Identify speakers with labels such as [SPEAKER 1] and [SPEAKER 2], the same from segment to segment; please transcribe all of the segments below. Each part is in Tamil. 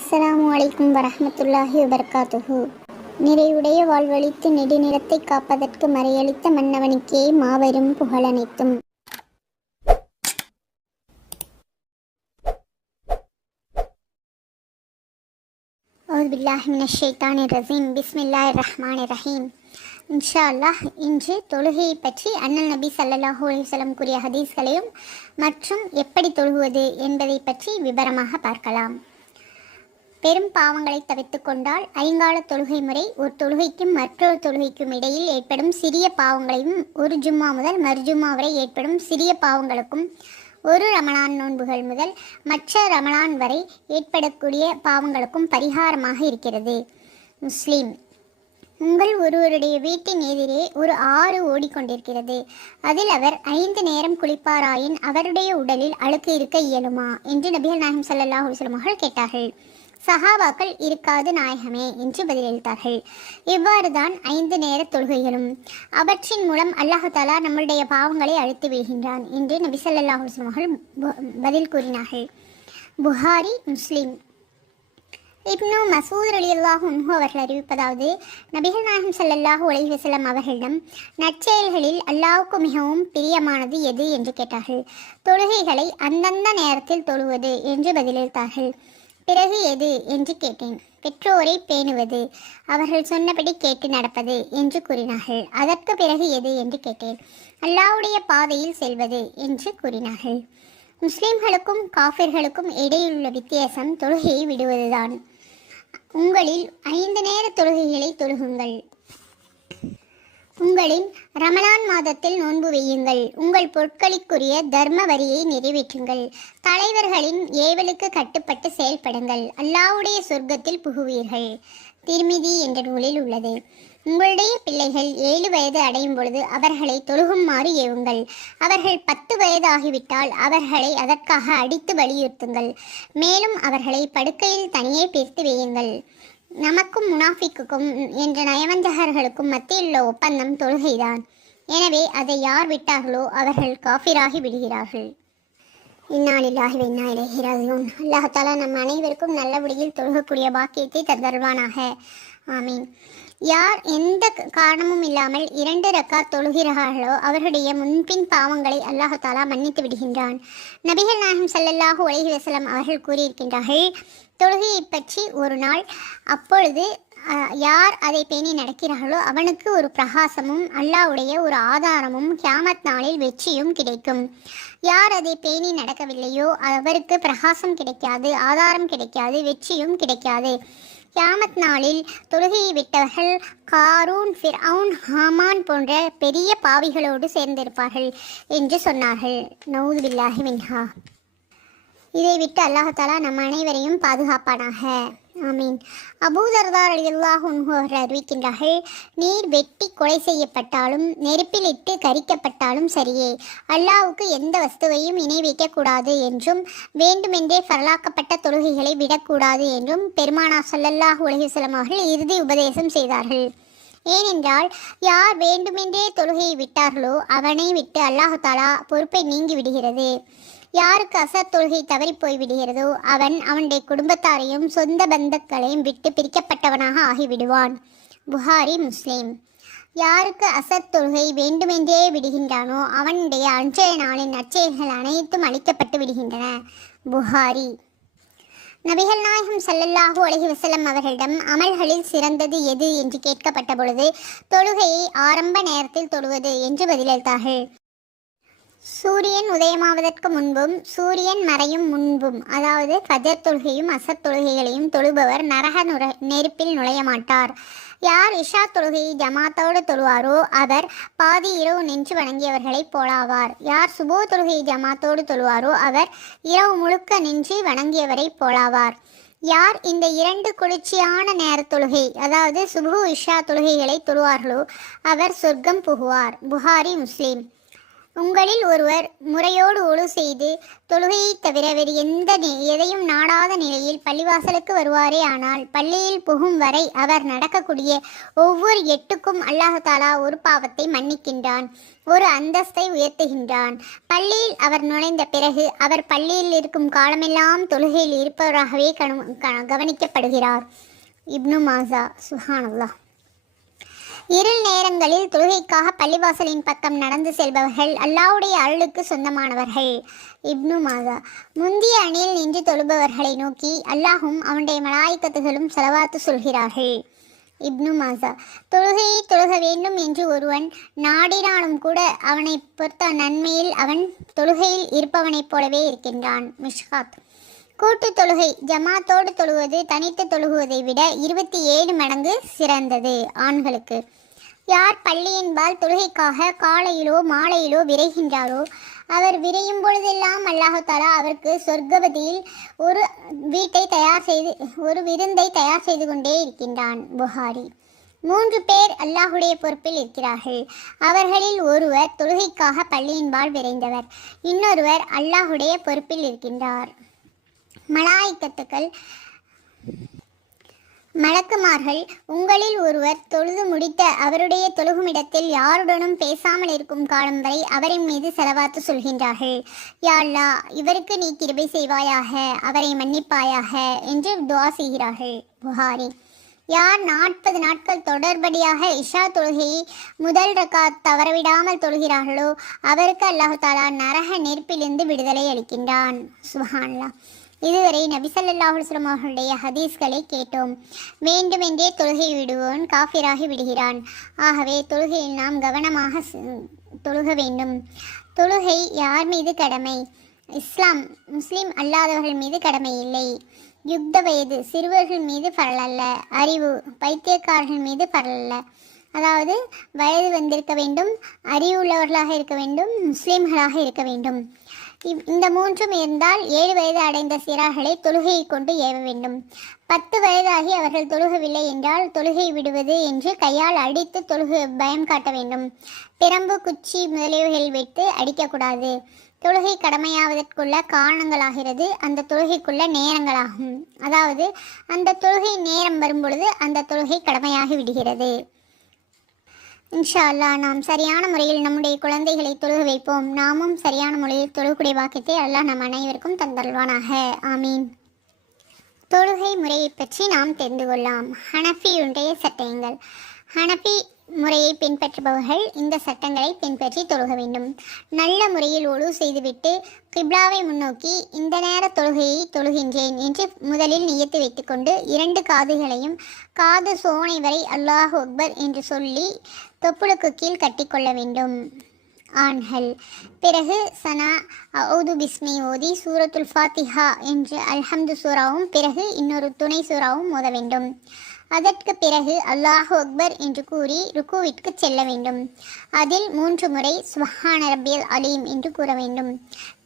[SPEAKER 1] அஸ்ஸலாமு அலைக்கும் வரஹமத்துல்லாஹி வபர்காத்துஹு. நிறைவுடைய வாழ்வழித்து நெடுநிறத்தை காப்பதற்கு மறையளித்த மன்னவனுக்கே மாபெரும் புகழனைத்தும் ரஹீம் பிஸ்மில்லாய் ரஹ்மான் ரஹீம். இன்ஷா அல்லாஹ் இன்று தொழுகையை பற்றி அண்ணல் நபி சல்லாஹூ அலிசலம் கூறிய ஹதீஸ்களையும் மற்றும் எப்படி தொழுகுவது என்பதை பற்றி விவரமாக பார்க்கலாம். பெரும் பாவங்களை தவிர்த்து கொண்டால் ஐங்கால தொழுகை முறை ஒரு தொழுகைக்கும் மற்றொரு தொழுகைக்கும் இடையில் ஏற்படும் சிறிய பாவங்களையும் ஒரு ஜும்மா முதல் மறுஜும்மா வரை ஏற்படும் சிறிய பாவங்களுக்கும் ஒரு ரமணான் நோன்புகள் முதல் மற்ற ரமணான் வரை ஏற்படக்கூடிய பாவங்களுக்கும் பரிகாரமாக இருக்கிறது. முஸ்லீம் உங்கள் ஒருவருடைய வீட்டின் எதிரே ஒரு ஆறு ஓடிக்கொண்டிருக்கிறது. அதில் அவர் ஐந்து நேரம் குளிப்பாராயின் அவருடைய உடலில் அழுக்கு இருக்க இயலுமா? என்று நபிகள் நாயகம் ஸல்லல்லாஹு அவர்கள் கேட்டார்கள். சஹாபாக்கள் இருக்காது நாயகமே என்று பதிலளித்தார்கள். இவ்வாறு தான் ஐந்து நேர தொழுகைகளும் அவற்றின் மூலம் அல்லாஹாலா நம்முடைய பாவங்களை அழித்து விடுகின்றான் என்று நபி ஸல்லல்லாஹு அவர்கள் பதில் கூறினார்கள். புகாரி முஸ்லீம். இப்னு மசூத் அலியல்லாஹு அன்ஹு அவர்கள் அறிவிப்பதாவது நபிகள் நாயகம் சல்லல்லாஹு உலகி வசலம் அவர்களிடம் நற்செயல்களில் அல்லாஹுக்கு மிகவும் பிரியமானது எது என்று கேட்டார்கள். தொழுகைகளை அந்தந்த நேரத்தில் தொழுவது என்று பதிலளித்தார்கள். பிறகு எது என்று கேட்டேன். பெற்றோரை பேணுவது அவர்கள் சொன்னபடி கேட்டு நடப்பது என்று கூறினார்கள். அதற்கு பிறகு எது என்று கேட்டேன். அல்லாவுடைய பாதையில் செல்வது என்று கூறினார்கள். முஸ்லிம்களுக்கும் காஃபிர்களுக்கும் இடையிலுள்ள வித்தியாசம் தொழுகையை விடுவதுதான். உங்களில் ஐந்து நேர தொழுகைகளை தொழுகுங்கள். உங்களின் ரமலான் மாதத்தில் நோன்பு வையுங்கள். உங்கள் பொருட்களுக்குரிய தர்ம வரியை நிறைவேற்றுங்கள். தலைவர்களின் ஏவலுக்கு கட்டுப்பட்டு செயல்படுங்கள். அல்லாஹ்வுடைய சொர்க்கத்தில் புகுவீர்கள். திருமிதி என்ற நூலில் உள்ளது. உங்களுடைய பிள்ளைகள் ஏழு வயது அடையும் பொழுது அவர்களை தொழுகுமாறு ஏவுங்கள். அவர்கள் பத்து வயது ஆகிவிட்டால் அவர்களை அதற்காக அடித்து வலியுறுத்துங்கள். மேலும் அவர்களை படுக்கையில் தனியே பிரித்து வையுங்கள். நமக்கும் முனாஃபிக்குக்கும் என்ற நயவஞ்சகர்களுக்கும் மத்தியுள்ள ஒப்பந்தம் தொழுகைதான். எனவே அதை யார் விட்டார்களோ அவர்கள் காஃபிராகி விடுகிறார்கள். இந்நாளில்லாஹி இன்னா அல்லாஹாலா நம் அனைவருக்கும் நல்லபடியில் தொழுகக்கூடிய பாக்கியத்தை தந்தருவானாக ஆமீன். யார் எந்த காரணமும் இல்லாமல் இரண்டு ரக்கா தொழுகிறார்களோ அவர்களுடைய முன்பின் பாவங்களை அல்லாஹாலா மன்னித்து விடுகின்றான். நபிகள் நாயகம் ஸல்லல்லாஹு உலகி வசலம் அவர்கள் கூறியிருக்கின்றார்கள் தொழுகையை பற்றி ஒரு நாள் அப்பொழுது யார் அதை பேணி நடக்கிறார்களோ அவனுக்கு ஒரு பிரகாசமும் அல்லாஹ்வுடைய ஒரு ஆதாரமும் கியாமத் நாளில் வெற்றியும் கிடைக்கும். யார் அதை பேணி நடக்கவில்லையோ அவருக்கு பிரகாசம் கிடைக்காது ஆதாரம் கிடைக்காது வெற்றியும் கிடைக்காது. கியாமத் நாளில் தொழுகையை விட்டவர்கள் காரூன் ஃபிர்அவுன் ஹாமான் போன்ற பெரிய பாவிகளோடு சேர்ந்திருப்பார்கள் என்று சொன்னார்கள். நவுதுபில்லாஹி மின்ஹா. இதை விட்டு அல்லாஹாலா நம் அனைவரையும் பாதுகாப்பானாக. ஆமீன். அபூதர்தார் அலியல்லாஹ் அவர்கள் அறிவிக்கின்றார்கள் நீர் வெட்டி கொலை செய்யப்பட்டாலும் நெருப்பில் இட்டு கரிக்கப்பட்டாலும் சரியே. அல்லாவுக்கு எந்த வஸ்துவையும் இணை வைக்கக்கூடாது என்றும் வேண்டுமென்றே பரலாக்கப்பட்ட தொழுகைகளை விடக்கூடாது என்றும் பெருமானா சொல்லல்லாஹ் உலகிசலம் அவர்கள் இறுதி உபதேசம் செய்தார்கள். ஏனென்றால் யார் வேண்டுமென்றே தொழுகையை விட்டார்களோ அவனை விட்டு அல்லாஹு தாலா பொறுப்பை நீங்கி விடுகிறது. யாருக்கு அசத் தொழுகை தவறி போய்விடுகிறதோ அவன் அவனுடைய குடும்பத்தாரையும் சொந்த பந்தங்களையும் விட்டு பிரிக்கப்பட்டவனாக ஆகிவிடுவான். புகாரி முஸ்லீம். யாருக்கு அசத் தொழுகை வேண்டுமென்றே விடுகின்றானோ அவனுடைய அன்றைய நாளின் நற்செயல்கள் அனைத்தும் அளிக்கப்பட்டு விடுகின்றன. புகாரி. நபிகள் நாயகம் சல்லல்லாஹூ அலஹி வஸல்லம் அவர்களிடம் அமல்களில் சிறந்தது எது? என்று கேட்கப்பட்ட பொழுது தொழுகையை ஆரம்ப நேரத்தில் தொழுவது என்று பதிலளித்தார்கள். சூரியன் உதயமாவதற்கு முன்பும் சூரியன் மறையும் முன்பும் அதாவது கஜர் தொழுகையும் அசத் தொழுகைகளையும் தொழுபவர் நரக நுர நெருப்பில் நுழைய மாட்டார் யார் இஷா தொழுகையை ஜமாத்தோடு தொழுவாரோ அவர் பாதி இரவு நின்று வணங்கியவர்களைப் போலாவார். யார் சுபோ தொழுகையை ஜமாத்தோடு தொழுவாரோ அவர் இரவு முழுக்க நின்று வணங்கியவரைப் போலாவார். யார் இந்த இரண்டு குளிர்ச்சியான நேர தொழுகை அதாவது சுபு இஷா தொழுகைகளை தொழுவார்களோ அவர் சொர்க்கம் புகுவார். புகாரி முஸ்லீம். உங்களில் ஒருவர் முறையோடு ஒழு செய்து தொழுகையைத் தவிர வேறு எந்த எதையும் நாடாத நிலையில் பள்ளிவாசலுக்கு வருவாரே ஆனால் பள்ளியில் புகும் வரை அவர் நடக்கக்கூடிய ஒவ்வொரு எட்டுக்கும் அல்லாஹாலா ஒரு பாவத்தை மன்னிக்கின்றான் ஒரு அந்தஸ்தை உயர்த்துகின்றான். பள்ளியில் அவர் நுழைந்த பிறகு அவர் பள்ளியில் இருக்கும் காலமெல்லாம் தொழுகையில் இருப்பவராகவே க- கவனிக்கப்படுகிறார். இப்னு மாசா சுஹானுல்லா இருள் நேரங்களில் தொழுகைக்காக பள்ளிவாசலின் பக்கம் நடந்து செல்பவர்கள் அல்லாவுடைய அருளுக்கு சொந்தமானவர்கள். இப்னு மாதா முந்திய அணியில் நின்று தொழுபவர்களை நோக்கி அல்லாஹும் அவனுடைய மலாய்க்கத்துகளும் செலவாத்து சொல்கிறார்கள். இப்னு மாசா. தொழுகையை தொழுக வேண்டும் என்று ஒருவன் நாடினாலும் கூட அவனை பொறுத்த நன்மையில் அவன் தொழுகையில் இருப்பவனைப் போலவே இருக்கின்றான். மிஷ்காத். கூட்டு தொழுகை ஜமாத்தோடு தொழுவது தனித்து தொழுகுவதை விட இருபத்தி ஏழு மடங்கு சிறந்தது ஆண்களுக்கு. யார் பள்ளியின்பால் தொழுகைக்காக காலையிலோ மாலையிலோ விரைகின்றாரோ? அவர் விரையும் பொழுதெல்லாம் அல்லாஹாலா அவருக்கு சொர்க்கவதியில் ஒரு வீட்டை தயார் செய்து ஒரு விருந்தை தயார் செய்து கொண்டே இருக்கின்றான் புகாரி. மூன்று பேர் அல்லாஹுடைய பொறுப்பில் இருக்கிறார்கள். அவர்களில் ஒருவர் தொழுகைக்காக பள்ளியின்பால் விரைந்தவர். இன்னொருவர் அல்லாஹுடைய பொறுப்பில் இருக்கின்றார். மலாய்க்கத்துக்கள் மலக்குமார்கள் உங்களில் ஒருவர் தொழுது முடித்த அவருடைய தொழுகுமிடத்தில் யாருடனும் பேசாமல் இருக்கும் காலம் வரை அவரின் மீது செலவாத்து சொல்கின்றார்கள். யா இவருக்கு நீ கிருபை செய்வாயாக அவரை மன்னிப்பாயாக என்று துவா செய்கிறார்கள். புகாரி. யார் நாற்பது நாட்கள் தொடர்படியாக இஷா தொழுகையை முதல் ரக்கா தவறவிடாமல் தொழுகிறார்களோ அவருக்கு அல்லாஹாலா நரக நெருப்பிலிருந்து விடுதலை அளிக்கின்றான். சுஹான்லா இதுவரை நபிசல்லாஹு வஸல்லம் அவர்களுடைய ஹதீஸ்களை கேட்டோம். வேண்டுமென்றே தொழுகை விடுவோன் காஃபிராகி விடுகிறான். ஆகவே தொழுகையில் நாம் கவனமாக தொழுக வேண்டும். தொழுகை யார் மீது கடமை? இஸ்லாம் முஸ்லீம் அல்லாதவர்கள் மீது கடமை இல்லை. யுக்த வயது சிறுவர்கள் மீது பரலல்ல அறிவு பைத்தியக்காரர்கள் மீது பரலல்ல அதாவது வயது வந்திருக்க வேண்டும் அறிவுள்ளவர்களாக இருக்க வேண்டும் முஸ்லீம்களாக இருக்க வேண்டும். இந்த மூன்றும் இருந்தால் ஏழு வயது அடைந்த சிறார்களை தொழுகையை கொண்டு ஏவ வேண்டும். பத்து வயதாகி அவர்கள் தொழுகவில்லை என்றால் தொழுகை விடுவது என்று கையால் அடித்து தொழுகு பயம் காட்ட வேண்டும். பிரம்பு குச்சி முதலியவைகள் வைத்து அடிக்கக்கூடாது. தொழுகை கடமையாவதற்குள்ள காரணங்களாகிறது. அந்த தொழுகைக்குள்ள நேரங்களாகும். அதாவது அந்த தொழுகை நேரம் வரும்பொழுது அந்த தொழுகை கடமையாகி விடுகிறது. இன்ஷா அல்லாஹ் நாம் சரியான முறையில் நம்முடைய குழந்தைகளை தொழுக வைப்போம். நாமும் சரியான முறையில் தொழுகக்கூடிய வாக்கியத்தை அல்லாஹ் நம் அனைவருக்கும் தந்தல்வானாக ஆமீன். தொழுகை முறையை பற்றி நாம் தெரிந்து கொள்ளலாம். ஹனஃபியுடைய சட்டயங்கள். ஹனஃபி முறையை பின்பற்றுபவர்கள் இந்த சட்டங்களை பின்பற்றி தொழுக வேண்டும். நல்ல முறையில் ஒழு செய்துவிட்டு கிப்லாவை முன்னோக்கி இந்த நேர தொழுகையை தொழுகின்றேன் என்று முதலில் நியத்து வைத்துக்கொண்டு இரண்டு காதுகளையும் காது சோனை வரை அல்லாஹ் அக்பர் என்று சொல்லி தொப்புளுக்கு கீழ் கட்டிக்கொள்ள வேண்டும். ஆண்கள். பிறகு சனா அவுது பிஸ்மி ஓதி சூரத்துல் ஃபாத்திஹா என்று அல்ஹம்து சூராவும் பிறகு இன்னொரு துணை சூராவும் ஓத வேண்டும். அதற்கு பிறகு அல்லாஹு அக்பர் என்று கூறி ருக்குவிற்கு செல்ல வேண்டும். அதில் மூன்று முறை சுஹான ரபியல் அலீம் என்று கூற வேண்டும்.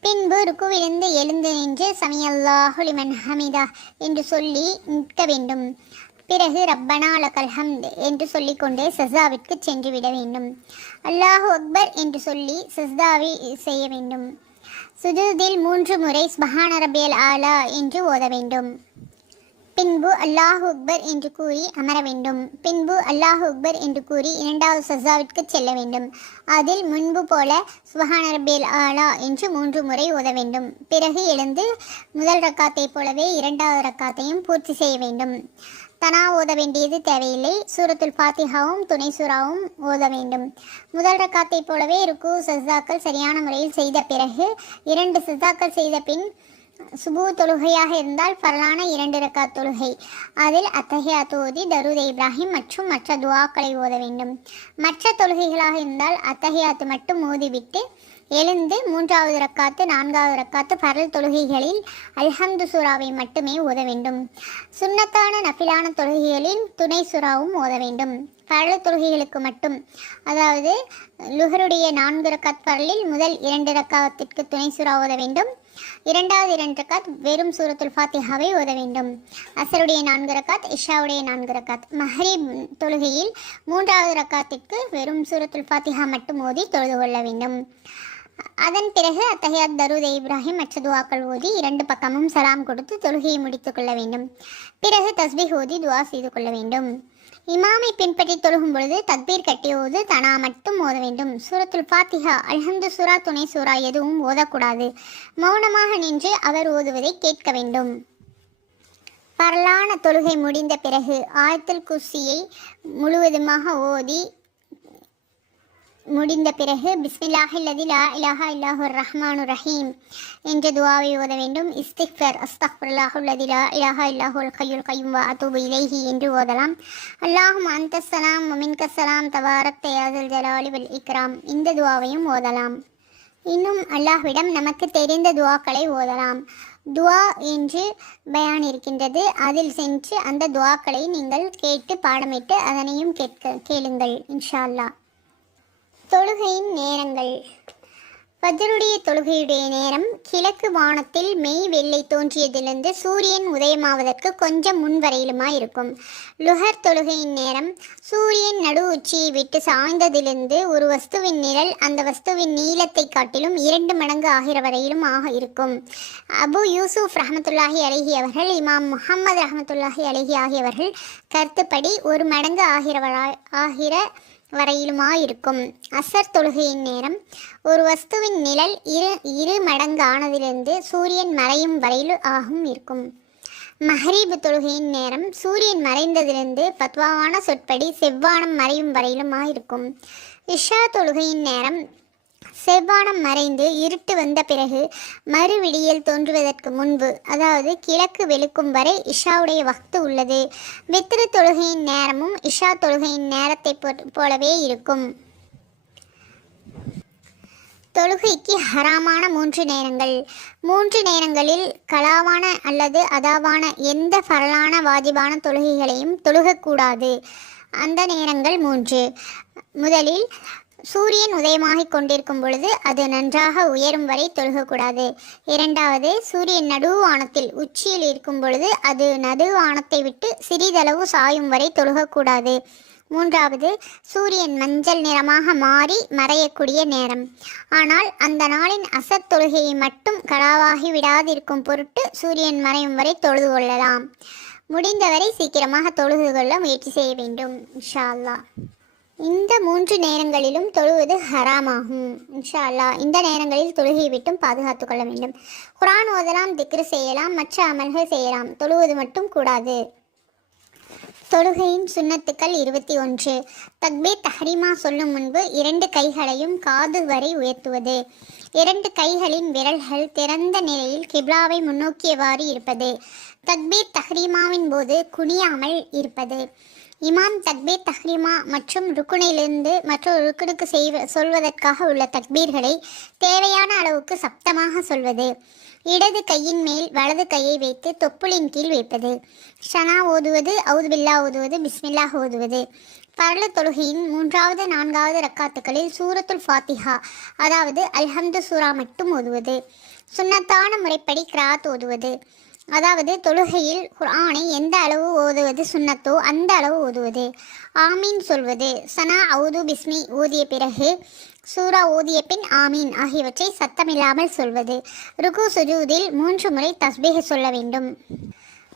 [SPEAKER 1] பின்பு ருக்குவிலிருந்து எழுந்து நின்று சமியல்லாஹு லிமன் ஹமிதா என்று சொல்லி நிற்க வேண்டும். பிறகு ரப்பனா லக்கல் ஹம்த் என்று சொல்லிக்கொண்டே சஸ்தாவிற்கு சென்று விட வேண்டும். அல்லாஹு அக்பர் என்று சொல்லி சஸ்தாவை செய்ய வேண்டும். சுஜூதில் மூன்று முறை ஸ்பஹான ரபியல் ஆலா என்று ஓத வேண்டும். பின்பு அல்லாஹு அக்பர் என்று கூறி அமர வேண்டும். பின்பு அல்லாஹு அக்பர் என்று கூறி இரண்டாவது சஸ்தாவிற்கு செல்ல வேண்டும். அதில் முன்பு போல சுபஹான ரபியல் ஆலா என்று மூன்று முறை ஓத வேண்டும். பிறகு எழுந்து முதல் ரக்காத்தை போலவே இரண்டாவது ரக்காத்தையும் பூர்த்தி செய்ய வேண்டும். தனா ஓத வேண்டியது தேவையில்லை. சூரத்துல் ஃபாத்திஹாவும் துணை சூறாவும் ஓத வேண்டும். முதல் ரக்காத்தை போலவே ருக்கு சஸ்தாக்கள் சரியான முறையில் செய்த பிறகு இரண்டு சஸ்தாக்கள் செய்த பின் சுபு தொழுகையாக இருந்தால் பரலான இரண்டு ரக்கா தொழுகை. அதில் அத்தஹியாத்து ஓதி தருத இப்ராஹிம் மற்றும் மற்ற துவாக்களை ஓத வேண்டும். மற்ற தொழுகைகளாக இருந்தால் அத்தகையாத்து மட்டும் ஓதிவிட்டு எழுந்து மூன்றாவது ரக்காத்து நான்காவது ரக்காத்து பரல் தொழுகைகளில் அல்ஹம்து சூராவை மட்டுமே ஓத வேண்டும். சுண்ணத்தான நஃபிலான தொழுகைகளில் துணை சுறாவும் ஓத வேண்டும். பரல் தொழுகைகளுக்கு மட்டும் அதாவது லுஹருடைய நான்கு ரக்காத் பரலில் முதல் இரண்டு ரக்காத்திற்கு துணை சுறா ஓத வேண்டும். இரண்டாவது இரண்டு ரக்காத் வெறும் சூரத்துல் ஃபாத்திஹாவை ஓத வேண்டும். அசருடைய நான்கு ரக்காத் இஷாவுடைய நான்கு ரக்காத். மஹரீப் தொழுகையில் மூன்றாவது ரக்காத்திற்கு வெறும் சூரத்துல் ஃபாத்திஹா மட்டும் ஓதி தொழுது கொள்ள வேண்டும். அதன் பிறகு அத்தகையாத் தருத் இப்ராஹிம் மற்ற துவாக்கள் ஓதி இரண்டு பக்கமும் சலாம் கொடுத்து தொழுகையை முடித்துக் கொள்ள வேண்டும். பிறகு தஸ்பீஹ் ஓதி துவா செய்து கொள்ள வேண்டும். இமாமை பின்பற்றி தொழுகும் பொழுது தக்பீர் கட்டி ஓது தனா மட்டும் ஓத வேண்டும். சூரத்துல் ஃபாத்திஹா அல்ஹம்து சூரா துணை சூரா எதுவும் ஓதக்கூடாது. மௌனமாக நின்று அவர் ஓதுவதை கேட்க வேண்டும். பரலான தொழுகை முடிந்த பிறகு ஆயத்தில் குசியை முழுவதுமாக ஓதி முடிந்த பிறகு பிஸ்மில்லாஹில்லதி லா இலாஹா இல்லாஹுர் ரஹ்மானு ரஹீம் என்ற துவாவை ஓத வேண்டும். இஸ்திக்ஃபர் அஸ்தக்ஃபிருல்லாஹுல்லதி லா இலாஹா இல்லாஹுல் கையுல் கையும் வா அத்தூபு இலைஹி என்று ஓதலாம். அல்லாஹும் அந்த சலாம் மின்க சலாம் தவாரக் தயாசல் ஜலாலி வல் இக்ராம் இந்த துவாவையும் ஓதலாம். இன்னும் அல்லாஹ்விடம் நமக்கு தெரிந்த துவாக்களை ஓதலாம். துவா என்று பயான் இருக்கின்றது. அதில் சென்று அந்த துவாக்களை நீங்கள் கேட்டு பாடமிட்டு அதனையும் கேட்க கேளுங்கள் இன்ஷா அல்லாஹ். தொழுகையின் நேரங்கள். பஜருடைய தொழுகையுடைய நேரம் கிழக்கு வானத்தில் மெய் வெள்ளை தோன்றியதிலிருந்து சூரியன் உதயமாவதற்கு கொஞ்சம் முன்வரையிலுமாய் இருக்கும். லுஹர் தொழுகையின் நேரம் சூரியன் நடு உச்சியை விட்டு சாய்ந்ததிலிருந்து ஒரு வஸ்துவின் நிழல் அந்த வஸ்துவின் நீளத்தை காட்டிலும் இரண்டு மடங்கு ஆகிற வரையிலும் ஆக இருக்கும். அபு யூசுப் ரஹமத்துல்லாஹி அழகி அவர்கள் இமாம் முஹம்மது ரஹமத்துல்லாஹி அழகி ஆகியவர்கள் கருத்துப்படி ஒரு மடங்கு ஆகிறவரா ஆகிற வரையிலுமாயிருக்கும். அசர் தொழுகையின் நேரம். ஒரு வஸ்துவின் நிழல் இரு இரு மடங்கானதிலிருந்து சூரியன் மறையும் வரையில் ஆகும் இருக்கும். மஹரீப் தொழுகையின் நேரம். சூரியன் மறைந்ததிலிருந்து பத்வாவான சொற்படி செவ்வானம் மறையும் வரையிலுமாயிருக்கும். இஷா தொழுகையின் நேரம். செவ்வானம் மறைந்து இருட்டு வந்த பிறகு மறுவிடியல் தோன்றுவதற்கு முன்பு அதாவது கிழக்கு வெளுக்கும் வரை இஷாவுடைய வக்து உள்ளது. வித்திரு தொழுகையின் நேரமும் இஷா தொழுகையின் நேரத்தை போலவே இருக்கும். தொழுகைக்கு ஹராமான மூன்று நேரங்கள். மூன்று நேரங்களில் கலாவான அல்லது அதாவான எந்த ஃபரலான வாஜிபான தொழுகைகளையும் தொழுகக்கூடாது. அந்த நேரங்கள் மூன்று. முதலில் சூரியன் உதயமாகிக் கொண்டிருக்கும் பொழுது அது நன்றாக உயரும் வரை தொழுகக்கூடாது. இரண்டாவது சூரியன் நடுவானத்தில் உச்சியில் இருக்கும் பொழுது அது நடுவானத்தை விட்டு சிறிதளவு சாயும் வரை தொழுகக்கூடாது. மூன்றாவது சூரியன் மஞ்சள் நிறமாக மாறி மறையக்கூடிய நேரம். ஆனால் அந்த நாளின் அசத் தொழுகையை மட்டும் கடாவாகி விடாதிருக்கும் பொருட்டு சூரியன் மறையும் வரை தொழுது கொள்ளலாம். முடிந்தவரை சீக்கிரமாக தொழுது கொள்ள முயற்சி செய்ய வேண்டும். இன்ஷா அல்லா இந்த மூன்று நேரங்களிலும் தொழுவது ஹராமாகும். இன்ஷா அல்லாஹ் இந்த நேரங்களில் தொழுகை விட்டும் பாதுகாத்து கொள்ள வேண்டும். குரான் ஓதலாம் திக்ரு செய்யலாம் மற்ற அமல்கள் செய்யலாம். தொழுவது மட்டும் கூடாது. தொழுகையின் சுண்ணத்துக்கள் இருபத்தி ஒன்று. தக்பீர் தஹ்ரீமா சொல்லும் முன்பு இரண்டு கைகளையும் காது வரை உயர்த்துவது. இரண்டு கைகளின் விரல்கள் திறந்த நிலையில் கிப்லாவை முன்னோக்கியவாறு இருப்பது. தக்பீர் தஹ்ரீமாவின் போது குனியாமல் இருப்பது. இமாம் தக்பீர் தஹ்ரிமா மற்றும் ருக்குனிலிருந்து மற்றொரு ருக்குனுக்கு செய்வ சொல்வதற்காக உள்ள தக்பீர்களை தேவையான அளவுக்கு சப்தமாக சொல்வது. இடது கையின் மேல் வலது கையை வைத்து தொப்புளின் கீழ் வைப்பது. ஷனா ஓதுவது அவுதுபில்லா ஓதுவது பிஸ்மில்லா ஓதுவது. பரல தொழுகையின் மூன்றாவது நான்காவது ரக்காத்துக்களில் சூரத்துல் ஃபாத்திஹா அதாவது அல்ஹம்து சூரா மட்டும் ஓதுவது. சுன்னத்தான முறைப்படி கிராத் ஓதுவது. அதாவது தொழுகையில் குர்ஆனை எந்த அளவு ஓதுவது சுன்னத்தோ அந்த அளவு ஓதுவது. ஆமீன் சொல்வது. சனா அவுது பிஸ்மி ஓதிய பிறகு சூரா ஓதிய பின் ஆமீன் ஆகியவற்றை சத்தமில்லாமல் சொல்வது. ருக்கு சுஜூதில் மூன்று முறை தஸ்பீக சொல்ல வேண்டும்.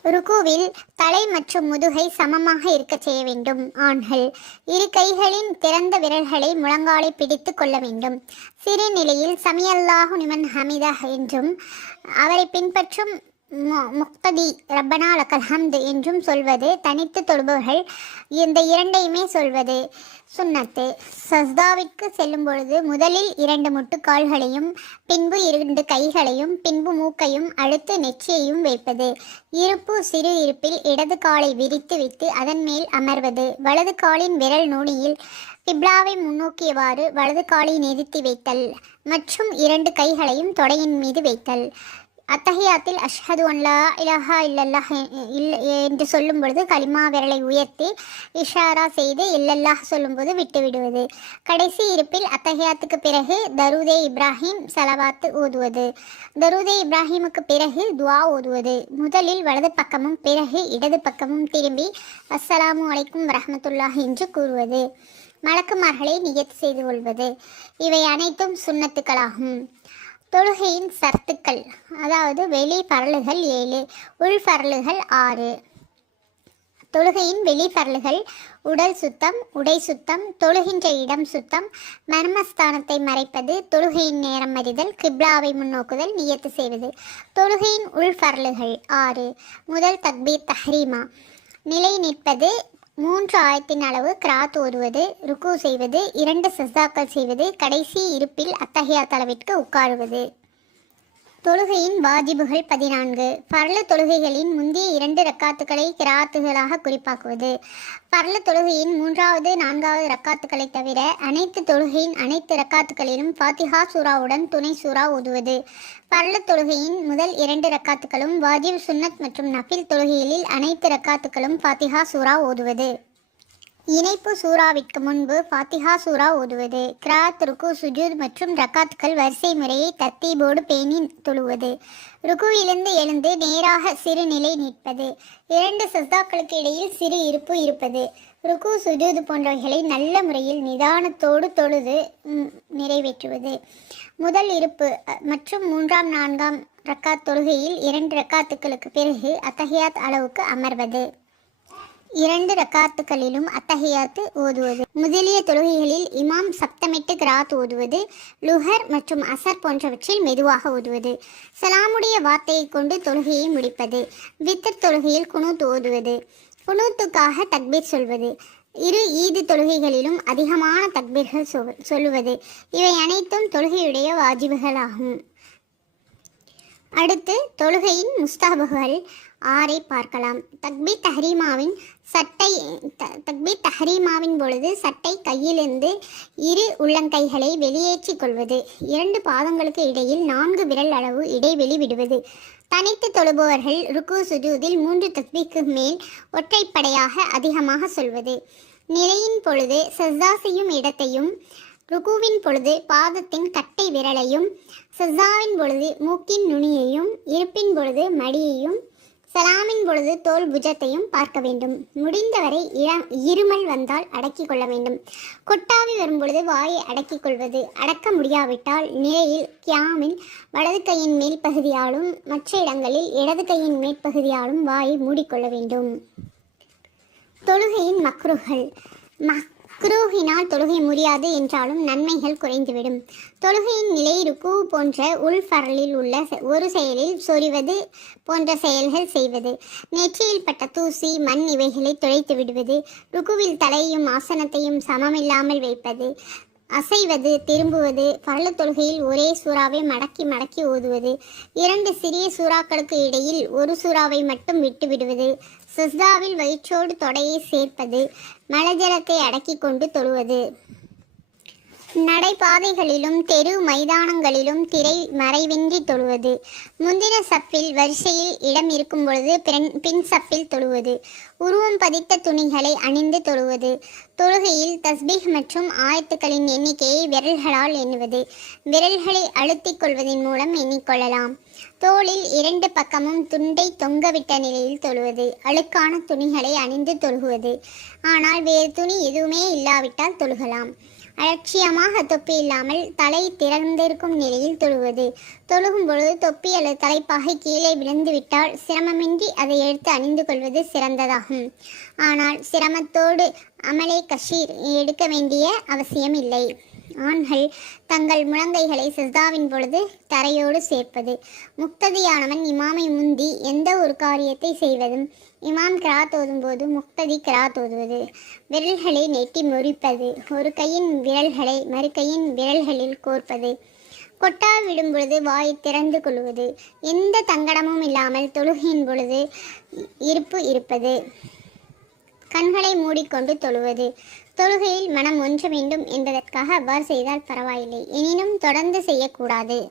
[SPEAKER 1] ருக்குவில் தலை மற்றும் முதுகை சமமாக இருக்க செய்ய வேண்டும். ஆண்கள் இரு கைகளின் திறந்த விரல்களை முழங்காலை பிடித்து கொள்ள வேண்டும். சிறு நிலையில் சமியல்லாஹு நிமன் ஹமிதா என்றும் அவரை பின்பற்றும் முக்ததி ரப்பனா லக்கல் என்றும் சொல்வது தனித்து தொழுபவர்கள் இந்த இரண்டையுமே சொல்வது. சுன்னத்து சஸ்தாவிற்கு செல்லும் பொழுது முதலில் இரண்டு முட்டுக்கால்களையும் பின்பு இரண்டு கைகளையும் பின்பு மூக்கையும் அடுத்து நெற்றியையும் வைப்பது. இருப்பு சிறு இருப்பில் இடது காலை விரித்து விட்டு அதன் மேல் அமர்வது. வலது காலின் விரல் நுனியில் கிப்லாவை முன்னோக்கியவாறு வலது காலை நிறுத்தி வைத்தல் மற்றும் இரண்டு கைகளையும் தொடையின் மீது வைத்தல். அத்தஹியாத்தில் அஷ்ஹது அன்லா இலஹா இல்லல்லாஹ் இல் என்று சொல்லும் பொழுது கலிமா விரலை உயர்த்தி இஷாரா செய்து இல்லல்லாஹ் சொல்லும்போது விட்டுவிடுவது கடைசி இருப்பில் அத்தஹியாத்துக்கு பிறகு தருதே இப்ராஹிம் சலவாத்து ஓதுவது. தருதே இப்ராஹிமுக்கு பிறகு துவா ஓதுவது. முதலில் வலது பக்கமும் பிறகு இடது பக்கமும் திரும்பி அஸ்ஸலாமு அலைக்கும் ரஹமத்துல்லாஹ் என்று கூறுவது. மலக்குமார்களை நியத்து செய்து கொள்வது. இவை அனைத்தும் சுண்ணத்துக்களாகும். தொழுகையின் சர்த்துக்கள் அதாவது வெளி பரலுகள் ஏழு உள் பரலுகள் ஆறு. தொழுகையின் வெளிப்பரல்கள் உடல் சுத்தம் உடை சுத்தம் தொழுகின்ற இடம் சுத்தம் மர்மஸ்தானத்தை மறைப்பது தொழுகையின் நேரம் அறிதல் கிப்லாவை முன்னோக்குதல் நியத்து செய்வது. தொழுகையின் உள்பரல்கள் ஆறு. முதல் தக்பீர் தஹ்ரீமா. நிலை நிற்பது மூன்று ஆயத்தின் அளவு கிராத் ஓதுவது ருக்கு செய்வது இரண்டு சஸ்தாக்கள் செய்வது கடைசி இருப்பில் அத்தகைய தளவிற்கு உட்காருவது. தொழுகையின் வாஜிபுகள் பதினான்கு. பரல தொழுகைகளின் முந்தைய இரண்டு ரக்காத்துக்களை கிராத்துகளாக குறிப்பாக்குவது. பரல தொழுகையின் மூன்றாவது நான்காவது ரக்காத்துக்களை தவிர அனைத்து தொழுகையின் அனைத்து ரக்காத்துக்களிலும் ஃபாத்திஹா சூராவுடன் துணை சூரா ஓதுவது பரல தொழுகையின் முதல் இரண்டு ரக்காத்துக்களும் வாஜிப் சுன்னத் மற்றும் நஃபில் தொழுகைகளில் அனைத்து ரக்காத்துக்களும் ஃபாத்திஹா சூரா ஓதுவது இணைப்பு சூறாவிற்கு முன்பு ஃபாத்திஹா சூரா ஓதுவது கிராத் ருக்கு சுஜூத் மற்றும் ரக்காத்துக்கள் வரிசை முறையை தத்தீபோடு பேணி தொழுவது ருக்குவிலிருந்து எழுந்து நேராக சிறு நிலை நிற்பது இரண்டு சஸ்தாக்களுக்கு இடையில் சிறு இருப்பு இருப்பது ருக்கு சுஜூது போன்றவைகளை நல்ல முறையில் நிதானத்தோடு தொழுது நிறைவேற்றுவது. முதல் இருப்பு மற்றும் மூன்றாம் நான்காம் ரக்காத் தொழுகையில் இரண்டு ரக்காத்துக்களுக்கு பிறகு அத்தகையாத் அளவுக்கு அமர்வது. இரண்டு ரக்காத்துகளிலும் அத்தகையாத்து ஓதுவது. முதலிய தொழுகைகளில் இமாம் சப்தமிட்டு கிராத் ஓதுவது லுஹர் மற்றும் அசர் போன்றவற்றில் மெதுவாக ஓதுவது. சலாமுடைய வார்த்தையை கொண்டு தொழுகையை முடிப்பது. வித்தர் தொழுகையில் குணூத் ஓதுவது. குணூத்துக்காக தக்பீர் சொல்வது. இரு ஈது தொழுகைகளிலும் அதிகமான தக்பீர்கள் சொல்- சொல்லுவது. இவை அனைத்தும் தொழுகையுடைய வாஜிபுகளாகும். அடுத்து தொழுகையின் முஸ்தாபுகள். ஆறை பார்க்கலாம். தக்பி தஹரீமாவின் சட்டை த- தக்பி தஹரீமாவின் பொழுது சட்டை கையிலிருந்து இரு உள்ளங்கைகளை வெளியேற்றிக் கொள்வது. இரண்டு பாதங்களுக்கு இடையில் நான்கு விரல் அளவு இடைவெளி விடுவது. தனித்து தொழுபவர்கள் ருக்கு சுஜூதில் மூன்று தக்பிக்கு மேல் ஒற்றைப்படையாக அதிகமாக சொல்வது. நிலையின் பொழுது சஸ்தா செய்யும் இடத்தையும் ருகுவின் பொழுது பாதத்தின் கட்டை விரலையும் சஸ்தாவின் பொழுது மூக்கின் நுனியையும் இருப்பின் பொழுது மடியையும் சலாமின் பொழுது தோல் புஜத்தையும் பார்க்க வேண்டும். முடிந்தவரை இள- இருமல் வந்தால் அடக்கிக் கொள்ள வேண்டும். கொட்டாவி வரும்பொழுது வாயை அடக்கிக் கொள்வது அடக்க முடியாவிட்டால் நிலையில் கியாமின் வலது கையின் மேல் பகுதியாலும் மற்ற இடங்களில் இடது கையின் மேற்பகுதியாலும் வாயை மூடிக்கொள்ள வேண்டும். தொழுகையின் மக்ருகள் மக் குரூஹினால் தொழுகை முடியாது என்றாலும் நன்மைகள் குறைந்துவிடும். தொழுகையின் நிலை ருக்கு போன்ற உள்ஃபரலில் உள்ள ஒரு செயலில் சொறிவது போன்ற செயல்கள் செய்வது. நெற்றியில் பட்ட தூசி மண் இவைகளை துடைத்து விடுவது. ருக்குவில் தலையையும் ஆசனத்தையும் சமமில்லாமல் வைப்பது. அசைவது திரும்புவது பரல தொழுகையில் ஒரே சூறாவை மடக்கி மடக்கி ஓதுவது இரண்டு சிறிய சூறாக்களுக்கு இடையில் ஒரு சூறாவை மட்டும் விட்டு விடுவது சிஸ்தாவில் வயிற்றோடு தொடையை சேர்ப்பது மலஜலத்தை அடக்கி கொண்டு தொழுவது. நடைபாதைகளிலும் தெரு மைதானங்களிலும் திரை மறைவின்றி தொழுவது. முந்தின சப்பில் வரிசையில் இடம் இருக்கும் பொழுது பின் பின் சப்பில் தொழுவது. உருவம் பதித்த துணிகளை அணிந்து தொழுவது. தொழுகையில் தஸ்பீஹ் மற்றும் ஆயத்துக்களின் எண்ணிக்கையை விரல்களால் எண்ணுவது. விரல்களை அழுத்திக் கொள்வதன் மூலம் எண்ணிக்கொள்ளலாம் தோளில் இரண்டு பக்கமும் துண்டை தொங்கவிட்ட நிலையில் தொழுவது அழுக்கான துணிகளை அணிந்து தொழுகுவது ஆனால் வேறு துணி எதுவுமே இல்லாவிட்டால் தொழுகலாம். அலட்சியமாக தொப்பி இல்லாமல் தலை திறந்திருக்கும் நிலையில் தொழுவது. தொழுகும் பொழுது தொப்பி அல்லது தலைப்பாகை கீழே விழுந்துவிட்டால் சிரமமின்றி அதை எடுத்து அணிந்து கொள்வது சிறந்ததாகும். ஆனால் சிரமத்தோடு அமலே கஷீர் எடுக்க வேண்டிய அவசியம் இல்லை. ஆண்கள் தங்கள் முழங்கைகளை சஸ்தாவின் பொழுது தரையோடு சேர்ப்பது. முக்ததியானவன் இமாமை முந்தி எந்த ஒரு காரியத்தை செய்வதும் இமாம் கிராத் ஓதும்போது முக்ததி கிராத் ஓதுவது விரல்களை நெட்டி முறிப்பது. ஒரு கையின் விரல்களை மறு கையின் விரல்களில் கோர்ப்பது. கொட்டா விடும் பொழுது வாயை திறந்து கொள்வது. எந்த தங்கடமும் இல்லாமல் தொழுகையின் பொழுது இருப்பு இருப்பது. கண்களை மூடிக்கொண்டு தொழுவது. தொழுகையில் மனம் ஒன்ற வேண்டும் என்பதற்காக அவ்வாறு செய்தால் பரவாயில்லை. எனினும் தொடர்ந்து செய்யக்கூடாது.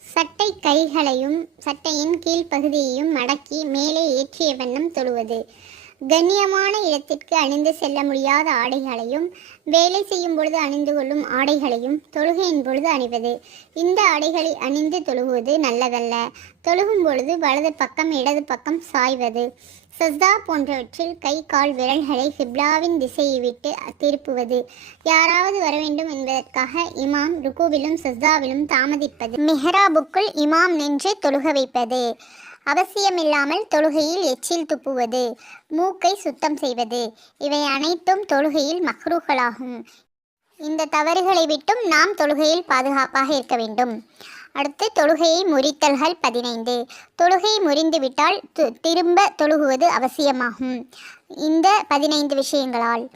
[SPEAKER 1] சட்டை கைகளையும் சட்டையின் கீழ்ப்பகுதியையும் மடக்கி மேலே ஏற்றிய வண்ணம் தொழுவது. கண்ணியமான இடத்திற்கு அணிந்து செல்ல முடியாத ஆடைகளையும் வேலை செய்யும் பொழுது அணிந்து கொள்ளும் ஆடைகளையும் தொழுகையின் பொழுது அணிவது. இந்த ஆடைகளை அணிந்து தொழுகுவது நல்லதல்ல. தொழுகும் பொழுது வலது பக்கம் இடது பக்கம் சாய்வது. சஸ்தா போன்றவற்றில் கை கால் விரல்களை ஹிப்லாவின் திசையை விட்டு திருப்புவது. யாராவது வர வேண்டும் என்பதற்காக இமாம் ருக்குவிலும் சஸ்தாவிலும் தாமதிப்பது. மெஹராபுக்குள் இமாம் நின்று தொழுக வைப்பது. அவசியமில்லாமல் தொழுகையில் எச்சில் துப்புவது. மூக்கை சுத்தம் செய்வது. இவை அனைத்தும் தொழுகையில் மக்ரூகளாகும். இந்த தவறுகளை விட்டும் நாம் தொழுகையில் பாதுகாப்பாக இருக்க வேண்டும். அடுத்து தொழுகையை முறித்தல்கள் பதினைந்து. தொழுகை முறிந்துவிட்டால் து- திரும்ப தொழுகுவது அவசியமாகும். இந்த பதினைந்து விஷயங்களால்.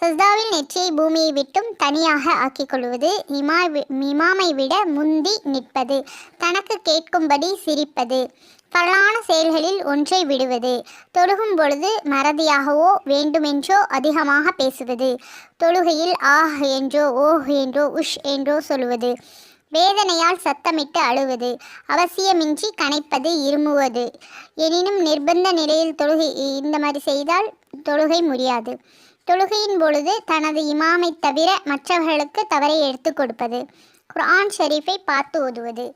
[SPEAKER 1] சஸ்தாவில் நெற்றியை பூமியை விட்டும் தனியாக ஆக்கிக் கொள்வது இமா இமாமை விட முந்தி நிற்பது. தனக்கு கேட்கும்படி சிரிப்பது. பலான செயல்களில் ஒன்றை விடுவது. தொழுகும் பொழுது மறதியாகவோ வேண்டுமென்றோ அதிகமாக பேசுவது. தொழுகையில் ஆஹ் என்றோ ஓஹ் என்றோ உஷ் என்றோ சொல்வது. வேதனையால் சத்தமிட்டு அழுவது. அவசியமின்றி கனைப்பது இருமுவது. எனினும் நிர்பந்த நிலையில் தொழுகை இந்த மாதிரி செய்தால் தொழுகை முடியாது. தொழுகையின் பொழுது தனது இமாமை தவிர மற்றவர்களுக்கு தவறை எடுத்து கொடுப்பது. குரான் ஷரீஃபை பார்த்து ஓதுவது.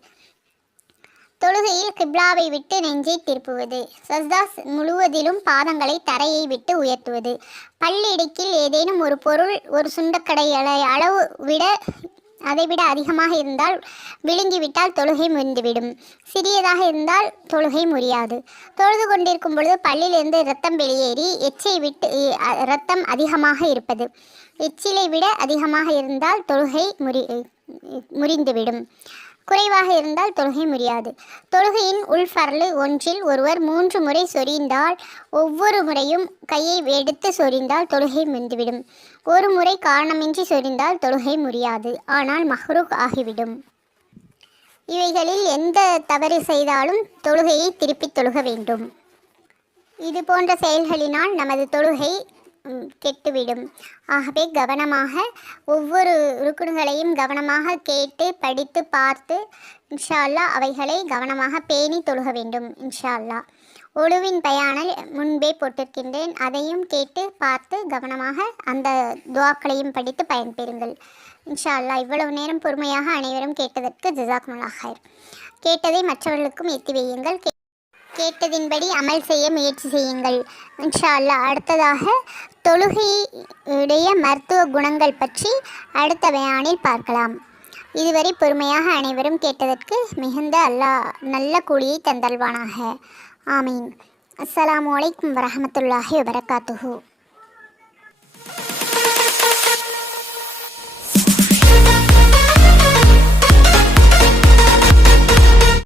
[SPEAKER 1] தொழுகையில் கிப்லாவை விட்டு நெஞ்சை திருப்புவது. சஸ்தாஸ் முழுவதிலும் பாதங்களை தரையை விட்டு உயர்த்துவது. பல்லிடுக்கில் ஏதேனும் ஒரு பொருள் ஒரு சுண்டக்கடை அளவு விட அதைவிட அதிகமாக இருந்தால் விழுங்கிவிட்டால் தொழுகை முறிந்துவிடும் சிறியதாக இருந்தால் தொழுகை முறியாது தொழுது கொண்டிருக்கும் பொழுது பல்லிலிருந்து இரத்தம் வெளியேறி எச்சை விட்டு இரத்தம் அதிகமாக இருப்பது. எச்சிலை விட அதிகமாக இருந்தால் தொழுகை முறி முறிந்துவிடும். குறைவாக இருந்தால் தொழுகை முடியாது. தொழுகையின் உள்ஃபர்லு ஒன்றில் ஒருவர் மூன்று முறை சொரிந்தால் ஒவ்வொரு முறையும் கையை எடுத்து சொரிந்தால் தொழுகை மிந்துவிடும் ஒரு முறை காரணமின்றி சொரிந்தால் தொழுகை முடியாது. ஆனால் மஹ்ரூக் ஆகிவிடும். இவைகளில் எந்த தவறு செய்தாலும் தொழுகையை திருப்பித் தொழுக வேண்டும். இது போன்ற செயல்களினால் நமது தொழுகை கெட்டுவிடும். ஆகவே கவனமாக ஒவ்வொரு ருக்குன்களையும் கவனமாக கேட்டு படித்து பார்த்து இன்ஷா அல்லாஹ் அவைகளை கவனமாக பேணி தொழுக வேண்டும் இன்ஷா அல்லாஹ் ஒழுவின் பயானல் முன்பே போட்டிருக்கின்றேன். அதையும் கேட்டு பார்த்து கவனமாக அந்த துவாக்களையும் படித்து பயன்பெறுங்கள் இன்ஷா அல்லாஹ் இவ்வளவு நேரம் பொறுமையாக அனைவரும் கேட்டதற்கு ஜிசாக்முல்லா ஹைர். கேட்டதை மற்றவர்களுக்கும் எத்தி வையுங்கள். கேட்டதின்படி அமல் செய்ய முயற்சி செய்யுங்கள். இன்ஷா அல்லாஹ் அடுத்ததாக தொழுகையுடைய மருத்துவ குணங்கள் பற்றி அடுத்த பயானில் பார்க்கலாம். இதுவரை பொறுமையாக அனைவரும் கேட்டதற்கு மிகுந்த அல்லாஹ் நல்ல கூலியை தந்தல்வானாக. ஆமீன். அஸ்லாம் வலைக்கம் வரஹமத்துல்லாஹி வபரகாத்துஹு.